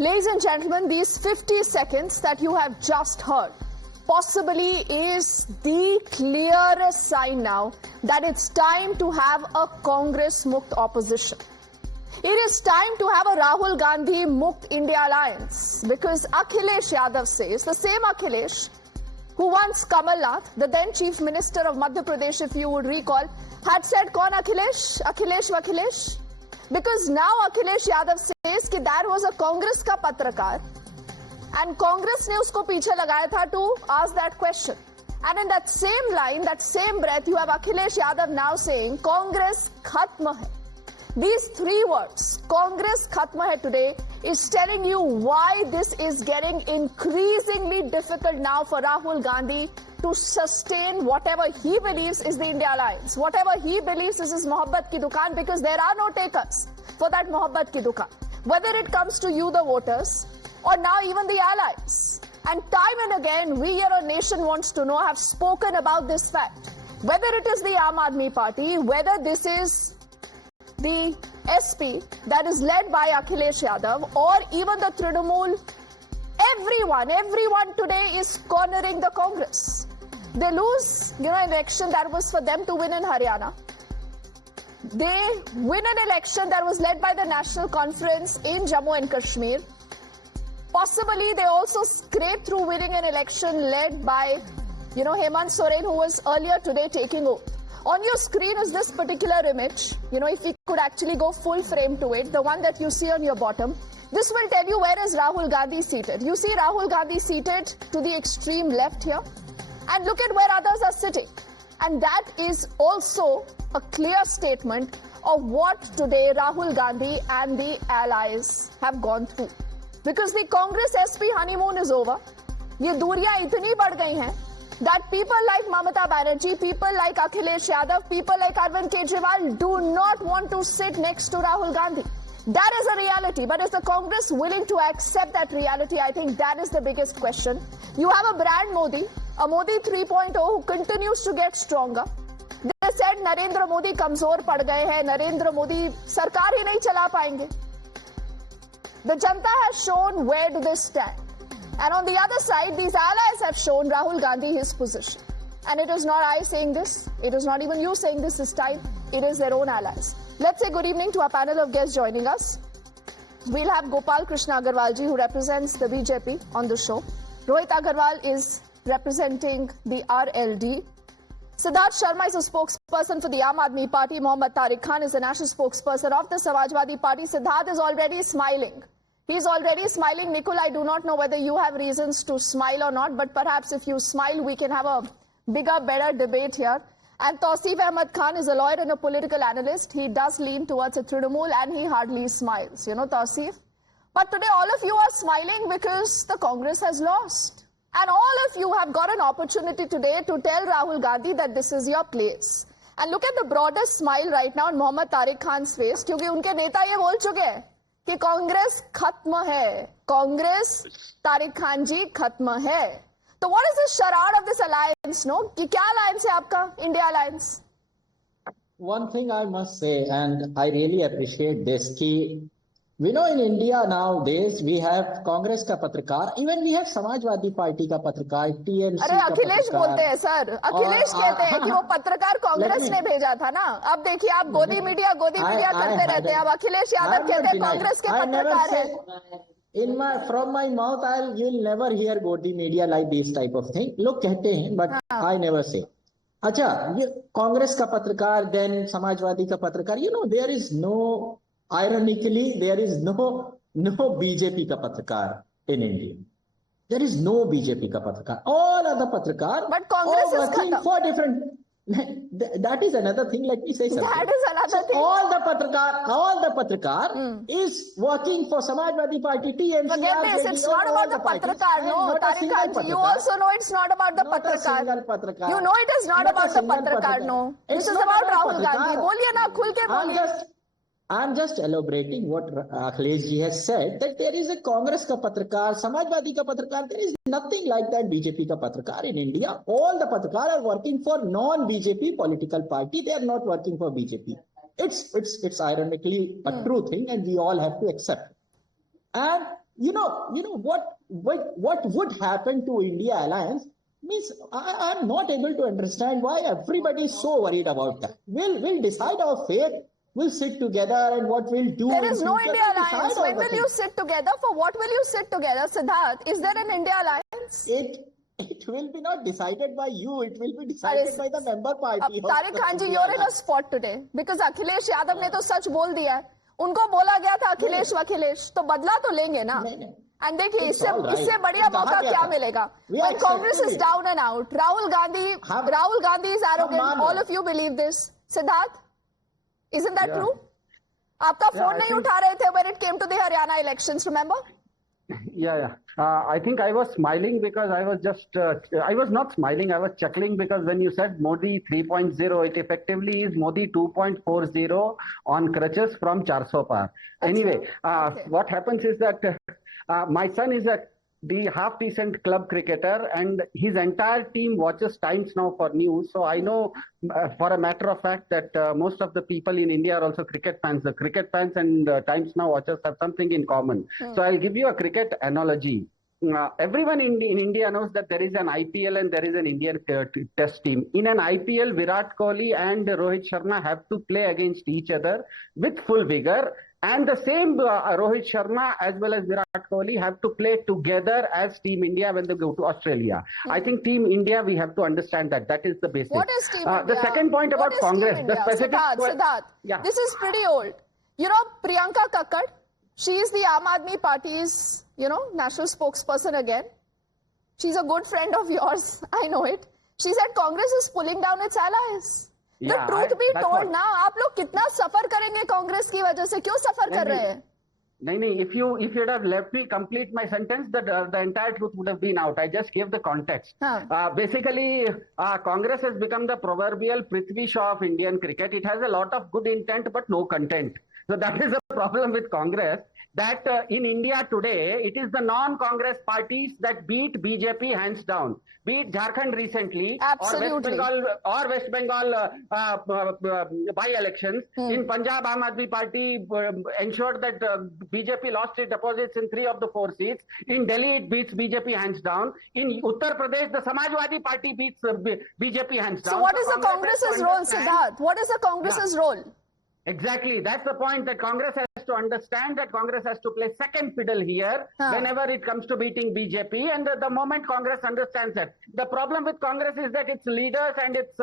Ladies and gentlemen, these 50 seconds that you have just heard possibly is the clearest sign now that it's time to have a Congress Mukt opposition. It is time to have a Rahul Gandhi Mukt India alliance, because Akhilesh Yadav says, the same Akhilesh who once Kamal Nath, the then Chief Minister of Madhya Pradesh, if you would recall, had said, "Kaun Akhilesh? Akhilesh. Because now Akhilesh Yadav says that that was a Congress ka patrakar and Congress ne usko piche lagaya tha to ask that question. And in that same line, that same breath, you have Akhilesh Yadav now saying, Congress khatm hai. These three words, Congress khatm hai today, is telling you why this is getting increasingly difficult now for Rahul Gandhi to sustain whatever he believes is the India alliance, whatever he believes is his mohabbat ki dukaan, because there are no takers for that mohabbat ki dukaan. Whether it comes to you, the voters, or now even the allies. And time and again, we here on Nation Wants to Know have spoken about this fact. Whether it is the Aam Aadmi Party, whether this is the SP that is led by Akhilesh Yadav, or even the Trinamool, everyone today is cornering the Congress. They lose, an election that was for them to win in Haryana. They win an election that was led by the National Conference in Jammu and Kashmir. Possibly they also scraped through winning an election led by, Hemant Soren, who was earlier today taking oath. On your screen is this particular image. If we could actually go full frame to it, the one that you see on your bottom, this will tell you where is Rahul Gandhi seated. You see Rahul Gandhi seated to the extreme left here. And look at where others are sitting. And that is also a clear statement of what today Rahul Gandhi and the allies have gone through. Because the Congress SP honeymoon is over. ये दूरियां इतनी बढ़ गई हैं that people like Mamata Banerjee, people like Akhilesh Yadav, people like Arvind Kejriwal do not want to sit next to Rahul Gandhi. That is a reality. But is the Congress willing to accept that reality? I think that is the biggest question. You have a brand Modi, a Modi 3.0 who continues to get stronger. They said Narendra Modi kamzor pad gaye hai, Narendra Modi sarkar hi nahi chala payenge. The Janta has shown where do they stand. And on the other side, these allies have shown Rahul Gandhi his position. And it is not I saying this. It is not even you saying this time. It is their own allies. Let's say good evening to our panel of guests joining us. We'll have Gopal Krishna Agarwalji, who represents the BJP, on the show. Rohit Agarwal is representing the RLD. Siddharth Sharma is a spokesperson for the Aam Aadmi Party. Mohammad Tariq Khan is the national spokesperson of the Samajwadi Party. Siddharth is already smiling. He's already smiling. Nikul, I do not know whether you have reasons to smile or not, but perhaps if you smile, we can have a bigger, better debate here. And Tausif Ahmed Khan is a lawyer and a political analyst. He does lean towards a Trinamool and he hardly smiles, Tausif. But today all of you are smiling because the Congress has lost. And all of you have got an opportunity today to tell Rahul Gandhi that this is your place. And look at the broadest smile right now on Mohammad Tariq Khan's face, क्योंकि उनके नेता ये बोल चुके हैं कि कांग्रेस खत्म है. कांग्रेस तारिक खान जी खत्म है. तो what is the charade of this alliance, no? कि क्या alliance है आपका, India alliance? One thing I must say, and I really appreciate this, कि we know in India nowadays we have Congress का पत्रकार, even we have Samajwadi party का पत्रकार, TMC अरे अखिलेश बोलते हैं सर, अखिलेश कहते हैं कि वो पत्रकार कांग्रेस ने भेजा था ना. अब देखिए आप गोदी मीडिया करते रहते हैं. अब अखिलेश यादव कहते हैं कांग्रेस के पत्रकार हैं. From my mouth, you'll never hear Godi media like this type of thing. लोग कहते हैं, but I never say. अच्छा, ये कांग्रेस का पत्रकार, then समाजवादी का पत्रकार, there is no, ironically, there is no BJP का पत्रकार in India. There is no BJP का पत्रकार. All other पत्रकार, but Congress is working for different. That is another thing. Let me say something. That is another thing. All the Patrakar is working for Samajwadi Party, TMC. Forget this. It's not about the Patrakar. No, Tariq Khan, you also know it's not about the Patrakar. You know it is not about the Patrakar. No, this is about Rahul Gandhi. बोलिए ना, खुल के बोलिए. I'm just elaborating what Akhilesh ji has said, that there is a Congress ka patrakar, Samajwadi ka patrakar. There is nothing like that BJP ka patrakar in India. All the patrakar are working for non-BJP political party. They are not working for BJP. It's ironically a true thing, and we all have to accept. And you know what would happen to India alliance means I'm not able to understand why everybody is so worried about that. We'll decide our fate. We'll sit together and what we'll do. There is no future, India we'll alliance. decide When all the will you things. sit together? For what will you sit together, Siddharth? Is there an India alliance? It will be not decided by you. It will be decided by the member party. Tariq Khan ji, you're in a spot today because Akhilesh Yadav ने तो सच बोल दिया है. उनको बोला गया था अखिलेश वखिलेश, तो बदला तो लेंगे ना. And देखिए इससे बढ़िया मौका क्या मिलेगा? When Congress is down and out, Rahul Gandhi is arrogant. All of you believe this. Siddharth, isn't that true? आपका फोन नहीं उठा रहे थे when it came to the Haryana elections, remember? Yeah. I think I was smiling because I was just, I was not smiling, I was chuckling because when you said Modi 3.0, it effectively is Modi 2.40 on crutches from 400 par. Anyway, what happens is that my son is the half-decent club cricketer and his entire team watches Times Now for news. So I know for a matter of fact that most of the people in India are also cricket fans. The cricket fans and Times Now watchers have something in common. So I'll give you a cricket analogy. Everyone in India knows that there is an IPL and there is an Indian test team. In an IPL, Virat Kohli and Rohit Sharma have to play against each other with full vigor. And the same Rohit Sharma as well as Virat Kohli have to play together as Team India when they go to Australia. I think Team India, we have to understand that. That is the basic. What is Team India? The second point about Congress. The specific Siddharth, yeah. This is pretty old. You know, Priyanka Kakkad, she is the Aam Aadmi Party's, national spokesperson again. She's a good friend of yours. I know it. She said Congress is pulling down its allies. The truth be told ना, आप लोग कितना सफर करेंगे कांग्रेस की वजह से? क्यों सफर कर रहे हैं? नहीं, if you'd have left me complete my sentence, the entire truth would have been out. I just gave the context. Basically, Congress has become the proverbial Prithvi Shaw of Indian cricket. It has a lot of good intent but no content. So that is a problem with Congress. That in India today, it is the non-Congress parties that beat BJP hands down. Be it Jharkhand recently, Absolutely. or West Bengal by-elections. In Punjab, Aam Aadmi Party ensured that BJP lost its deposits in 3 of the 4 seats. In Delhi, it beats BJP hands down. In Uttar Pradesh, the Samajwadi Party beats BJP hands down. So what is the Congress's role, Siddharth? What is the Congress's role? Exactly. That's the point, that Congress has to understand that Congress has to play second fiddle here whenever it comes to beating BJP. And the moment Congress understands that. The problem with Congress is that its leaders and its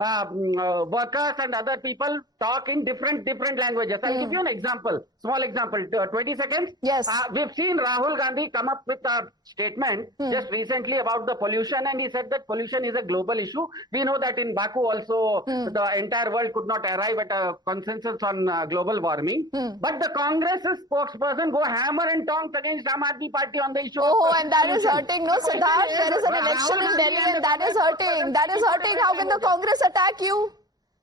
workers and other people talk in different languages. I'll give you an example, small example, 20 seconds. Yes. We've seen Rahul Gandhi come up with a statement just recently about the pollution, and he said that pollution is a global issue. We know that in Baku also the entire world could not arrive at a consensus on global warming. But the Congress's spokesperson go hammer and tongs against Aam Aadmi Party on the issue. Oh, and that is hurting. No, Siddharth, there is an election in Delhi and that is hurting. That is hurting. How can the Congress attack you?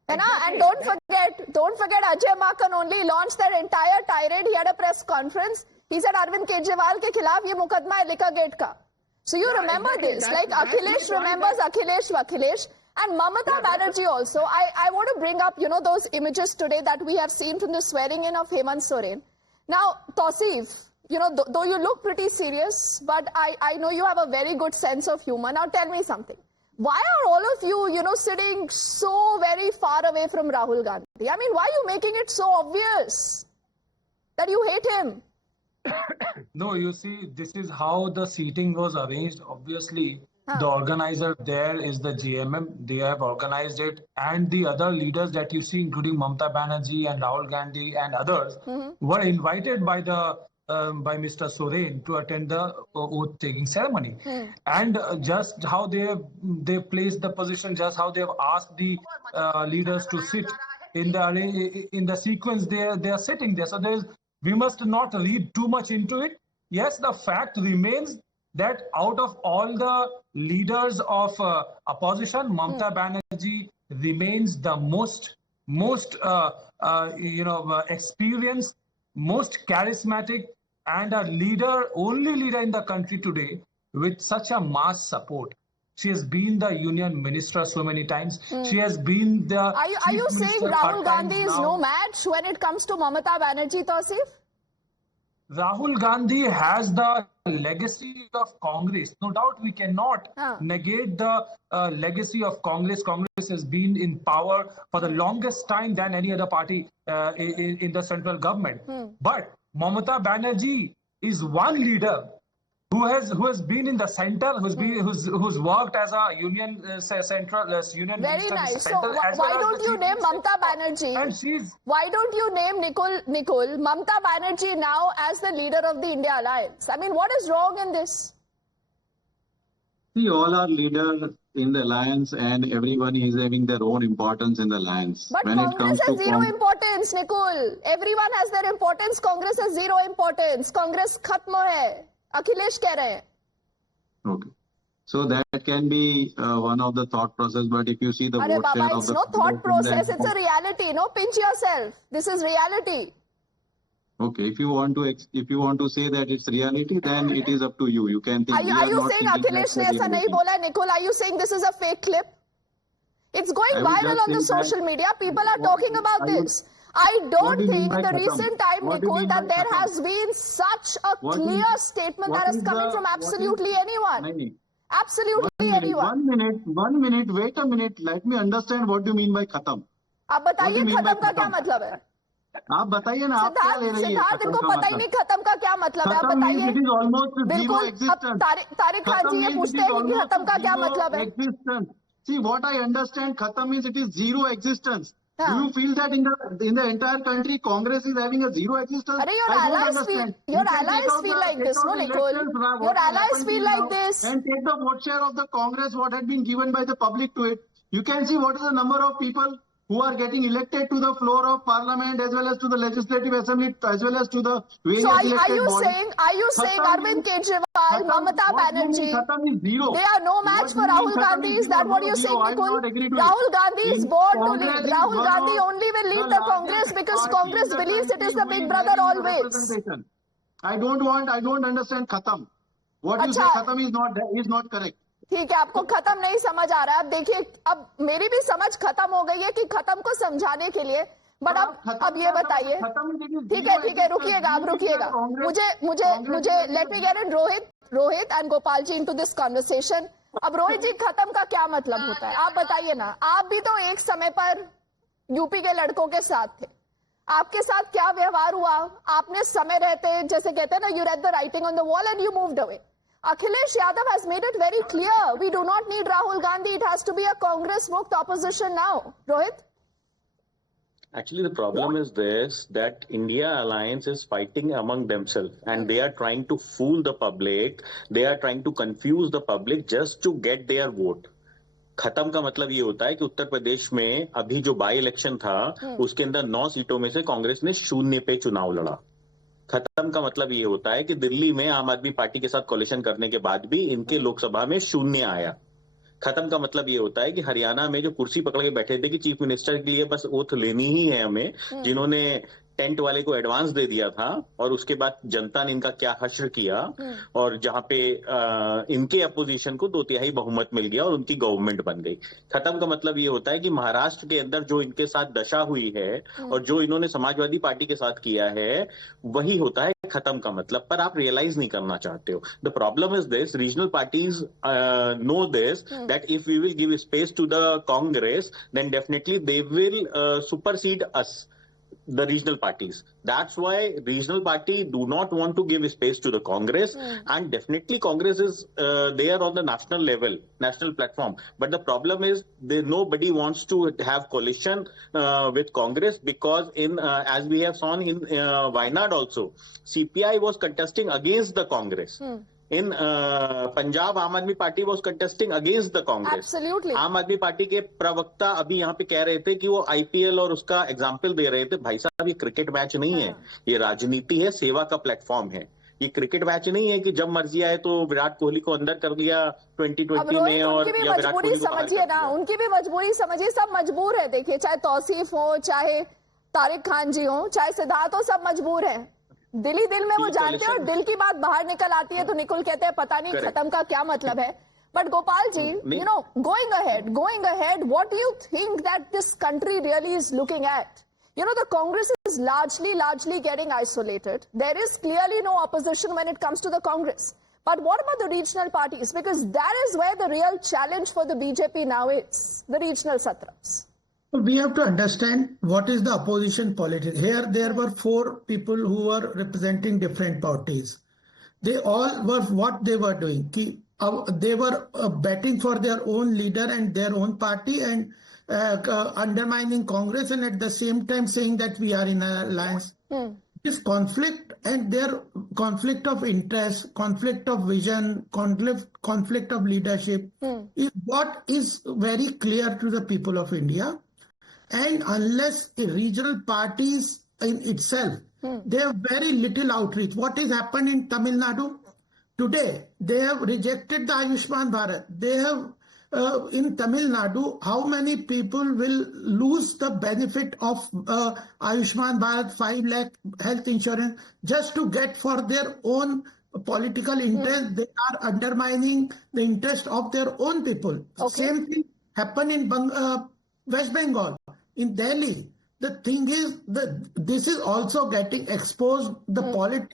And don't forget Ajay Makan only launched that entire tirade. He had a press conference. He said Arvind Kejriwal ke khilaf ye mukadma hai Lika Gate ka. So you remember this, like Akhilesh remembers Akhilesh Vakhilesh. And Mamata Banerjee also, I want to bring up, those images today that we have seen from the swearing in of Hemant Soren. Now, Tausif, though you look pretty serious, but I know you have a very good sense of humor. Now tell me something. Why are all of you, sitting so very far away from Rahul Gandhi? I mean, why are you making it so obvious that you hate him? No, you see, this is how the seating was arranged. Obviously, the organizer there is the GMM. They have organized it. And the other leaders that you see, including Mamata Banerjee and Rahul Gandhi and others, were invited by Mr. Soren to attend the oath-taking ceremony. And just how they placed the position, just how they have asked the leaders to sit in the sequence they are sitting there. So we must not read too much into it. Yes, the fact remains that out of all the leaders of opposition, Mamata Banerjee remains the most experienced, most charismatic, and only leader in the country today with such a mass support. She has been the union minister so many times. She has been the Are you saying Rahul Gandhi is no match when it comes to Mamata Banerjee, Tausif? Rahul Gandhi has the legacy of Congress. No doubt we cannot negate the legacy of Congress. Congress has been in power for the longest time than any other party in the central government. But Mamata Banerjee is one leader who has been in the center, who's worked as a union central union. Very minister nice. So center, as why well as don't the you chief name minister. Mamata Banerjee? And she's Why don't you name Nicole Mamata Banerjee now as the leader of the India Alliance? I mean, what is wrong in this? See, all are leaders in the alliance, and everyone is having their own importance in the alliance. But When it Congress comes to has zero importance, Nicole. Everyone has their importance. Congress has zero importance. Congress खत्म है. अखिलेश कह रहे हैं. okay, so that can be one of the thought process. But if you see the Arey vote share Baba, of it's the no thought process. It's a that- reality. No, pinch yourself. This is reality. okay, if you want to say that it's reality, then it is up to you. You can think. Are we you not saying thinking Akhilesh that's ने the ऐसा नहीं reality. बोला, Nicole? Are you saying this is a fake clip? It's going I would viral just on the think that- social media. People are What- talking about I would- this. I What don't do you mean think by the khatam? recent time, What do you Nicole, mean that by there khatam? has been such a What is- clear statement what that is is coming the- from what is- absolutely anyone. Nahi, Absolutely anyone. one minute, wait a minute. Let me understand what you mean by khatam. आप बताइए What do you mean by खत्म का क्या खत्म? मतलब है? आप बताइए ना, आप क्या ले रही है सिद्धार्थ खत्म इनको का पता ही मतलब? नहीं खत्म का क्या मतलब है. आप खत्म means बताइए. it is almost zero बिल्कुल. अब existence. तारिक खान जी ये means पूछते it is हैं कि almost खत्म का क्या zero मतलब है? existence. See, what I understand, khatam means it is zero existence. हाँ. Do you feel that in the entire country, Congress is having a zero existence? अरे your I don't allies feel understand. You can take out feel the- like take this, out no, the Nicole? elections, what Your has allies happened feel till like now, this. And take the vote share of the Congress, what had been given by the public to it. You can see what is the number of people who are getting elected to the floor of parliament, as well as to the legislative assembly, as well as to the various So are elected you bodies. saying Khatam Arvind means- Kejriwal, Khatam- Mamata what do you mean Banerjee, khatam is zero? they are no match What do for you mean Rahul khatam Gandhi? is Is that zero? what No, you're zero. saying, I do Nicole? not agree to it. Rahul Gandhi is In born to Congress lead. is Rahul one Gandhi of only will lead the the largest Congress because party in Congress the believes it is the country big who brother having a always. representation. I don't understand khatam. What you say अच्छा. khatam is not correct. ठीक है, आपको खत्म नहीं समझ आ रहा है. अब देखिए, अब मेरी भी समझ खत्म हो गई है कि खत्म को समझाने के लिए. बट अब ये बताइए. ठीक है, रुकिएगा, आप रुकिएगा. मुझे let me get it Rohit and Gopal ji into this conversation. अब रोहित जी, खत्म का क्या मतलब होता है? आप बताइए ना. आप भी तो एक समय पर यूपी के लड़कों के साथ थे. आपके साथ क्या व्यवहार हुआ? आपने समय रहते, जैसे कहते हैं ना, you read the writing on the wall and you moved away. Akhilesh Yadav has made it very clear. We do not need Rahul Gandhi. It has to be a Congress-moved opposition now. Rohit? Actually, the problem is this, that India Alliance is fighting among themselves and they are trying to fool the public. They are trying to confuse the public just to get their vote. खत्म का मतलब ये होता है कि उत्तर प्रदेश में अभी जो बाई इलेक्शन था उसके अंदर 9 सीटों में से कांग्रेस ने 0 पे चुनाव लड़ा. खत्म का मतलब ये होता है कि दिल्ली में आम आदमी पार्टी के साथ कोलिशन करने के बाद भी इनके लोकसभा में 0 आया. खत्म का मतलब ये होता है कि हरियाणा में जो कुर्सी पकड़ के बैठे थे कि चीफ मिनिस्टर के लिए बस ओथ लेनी ही है हमें, जिन्होंने टेंट वाले को एडवांस दे दिया था और उसके बाद जनता ने इनका क्या हश्र किया और जहां पे इनके अपोजिशन को 2/3 बहुमत मिल गया और उनकी गवर्नमेंट बन गई. खत्म का मतलब ये होता है कि महाराष्ट्र के अंदर जो इनके साथ दशा हुई है और जो इन्होंने समाजवादी पार्टी के साथ किया है वही होता है खत्म का मतलब. पर आप रियलाइज नहीं करना चाहते हो. The problem is this, regional parties no this, that if we will give space to the Congress then definitely they will supersede us, the regional parties. That's why regional party do not want to give space to the Congress, and definitely Congress is there on the national level, national platform. But the problem is nobody wants to have coalition with Congress because as we have seen in Wayanad also, CPI was contesting against the Congress. In Punjab, आम आदमी party was contesting against the Congress. Absolutely. आम आदमी party के प्रवक्ता अभी यहाँ पे कह रहे थे कि वो आईपीएल और उसका एग्जाम्पल दे रहे थे. भाई साहब, ये क्रिकेट मैच नहीं है, ये राजनीति है, सेवा का प्लेटफॉर्म है. ये क्रिकेट मैच नहीं है कि जब मर्जी आए तो विराट कोहली को अंदर कर दिया 2020 में और या विराट कोहली को बाहर कर दिया. उनकी भी मजबूरी समझिए. सब मजबूर है. देखिए, चाहे तौसीफ हो, चाहे तारिक खान जी हो, चाहे सिद्धार्थ हो, सब मजबूर है. दिल ही दिल में वो जानते हैं और दिल की बात बाहर निकल आती है तो निकुल कहते हैं पता नहीं खत्म का क्या मतलब है. But Gopal ji, you know, going ahead, what do you think that this country really is looking at? You know, the Congress is largely getting isolated. There is clearly no opposition when it comes to the Congress. But what about the regional parties? Because that is where the real challenge for the BJP now is, the regional satras. We have to understand what is the opposition politics. Here there were 4 people who were representing different parties. They all were what they were doing. They were betting for their own leader and their own party and undermining Congress, and at the same time saying that we are in an alliance. This conflict and their conflict of interest, conflict of vision, conflict of leadership is what is very clear to the people of India. And unless the regional parties in itself, they have very little outreach. What has happened in Tamil Nadu? Today, they have rejected the Ayushman Bharat. They have in Tamil Nadu, how many people will lose the benefit of Ayushman Bharat 5 lakh health insurance just to get for their own political interest? They are undermining the interest of their own people. Okay. Same thing happened in West Bengal, in Delhi. The thing is that this is also getting exposed. The politics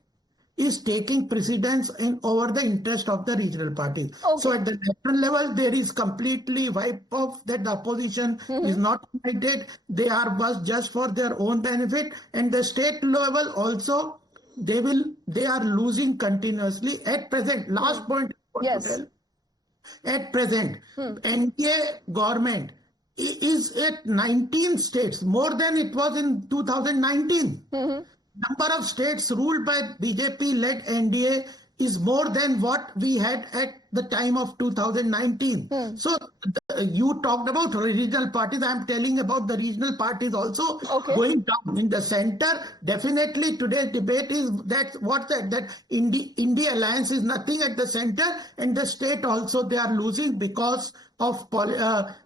is taking precedence over the interest of the regional parties. Okay. So at the national level, there is completely wipe off that the opposition is not united. They are just for their own benefit. And the state level also, they are losing continuously. At present, last point I want to tell. At present, NDA government is at 19 states, more than it was in 2019. Number of states ruled by BJP-led NDA is more than what we had at the time of 2019. So you talked about regional parties. I am telling about the regional parties also going down. In the center, definitely today's debate is that that India alliance is nothing at the center, and the state also they are losing because of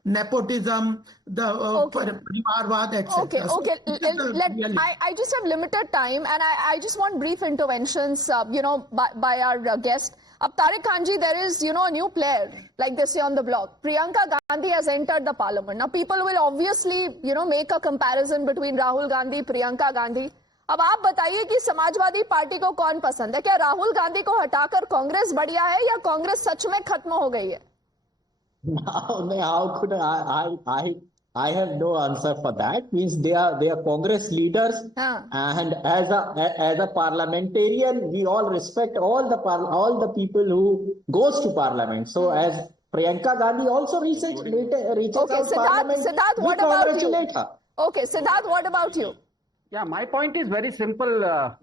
nepotism, the Parivarvad, etc. I just have limited time, and I just want brief interventions, by our guest. Ab Tariq Khan ji, there is, a new player, like they say on the block. Priyanka Gandhi has entered the parliament. Now, people will obviously, make a comparison between Rahul Gandhi, Priyanka Gandhi. अब आप बताइए कि Samajwadi party को कौन पसंद है? क्या राहुल गांधी को हटाकर कांग्रेस बढ़िया है या कांग्रेस सच में खत्म हो गई है? How could I have no answer for that. Means they are Congress leaders, and as a parliamentarian, we all respect all the people who goes to parliament. So as Priyanka Gandhi also reaches out parliament, Siddharth, what about you? Okay, Siddharth, what about you? Yeah, my point is very simple.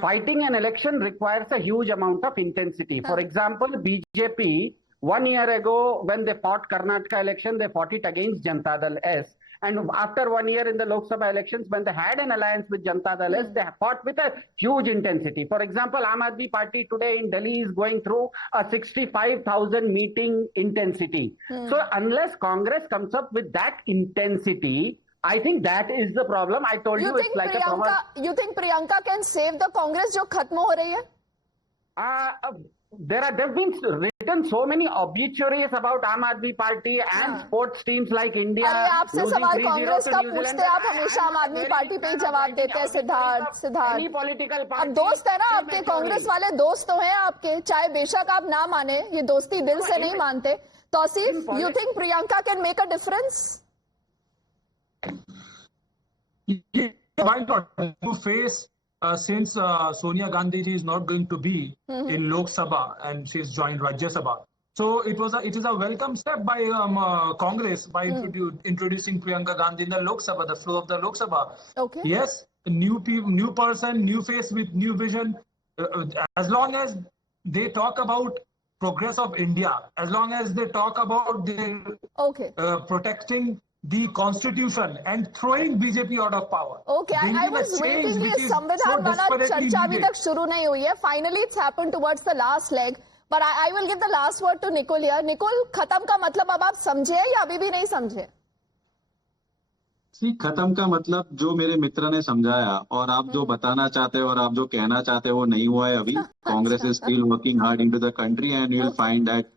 Fighting an election requires a huge amount of intensity. For example, BJP, 1 year ago, when they fought Karnataka election, they fought it against Janata Dal S. And after 1 year in the Lok Sabha elections, when they had an alliance with Janata Dal S, they fought with a huge intensity. For example, Aam Aadmi Party today in Delhi is going through a 65,000 meeting intensity. So unless Congress comes up with that intensity, I think that is the problem. I told you it's like a problem. You think Priyanka can save the Congress जो खत्म हो रही है? There have been written so many obituaries about Aam Aadmi Party and sports teams like India. अरे आपसे सवाल कांग्रेस का पूछते आप हमेशा आम आदमी पार्टी पे ही जवाब देते हैं सिद्धार्थ। अब दोस्त है ना आपके, कांग्रेस वाले दोस्त तो हैं आपके, चाहे बेशक आप ना माने, ये दोस्ती दिल से नहीं मानते। Tausif, you think Priyanka can make a difference? Why not? To face since Sonia Gandhi is not going to be in Lok Sabha and she's joined Rajya Sabha, so it is a welcome step by Congress by introducing Priyanka Gandhi in the Lok Sabha, the flow of the Lok Sabha. Okay. Yes, new person, new face with new vision. As long as they talk about progress of India, as long as they talk about the protecting the constitution and throwing BJP out of power. Okay, I was waiting कि संविधान वाला चर्चा अभी तक शुरू नहीं हुई है. Finally, it's happened towards the last leg. But I will give the last word to Nicole here. Nicole, खत्म का मतलब अब आप समझे या अभी भी नहीं समझे? खत्म का मतलब जो मेरे मित्र ने समझाया और आप जो बताना चाहते हो और आप जो कहना चाहते हो वो नहीं हुआ है अभी. Congress is still working hard into the country and you will find that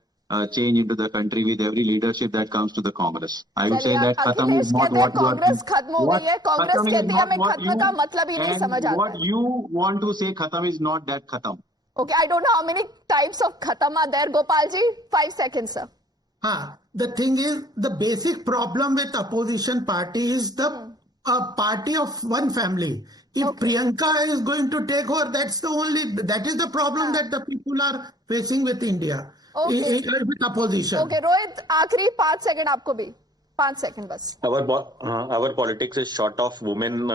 change into the country with every leadership that comes to the Congress. I would say चलिए, that Khatam Akhilesh is not कहते हैं what you are. Congress खत्म हो गई है, Congress Khatam is कहती है not हमें what खत्म you- का मतलब ही नहीं and समझ आता what you want to say Khatam is not that Khatam. Okay, I don't know how many types of khatam are there. Gopal ji, 5 seconds, sir. The thing is, the basic problem with opposition party is the party of one family. If Priyanka is going to take over, that is the problem that the people are facing with India, with opposition. Okay, Rohit, आखिरी 5 second आपको भी 5 second बस. Our politics is short of women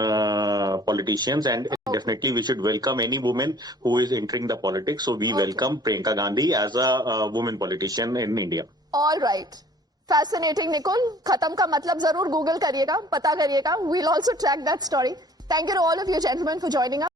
politicians, and definitely we should welcome any woman who is entering the politics. So we welcome Priyanka Gandhi as a woman politician in India. All right. Fascinating, Nicole. खत्म का मतलब जरूर Google करिएगा, पता करिएगा. We'll also track that story. Thank you to all of you gentlemen for joining us.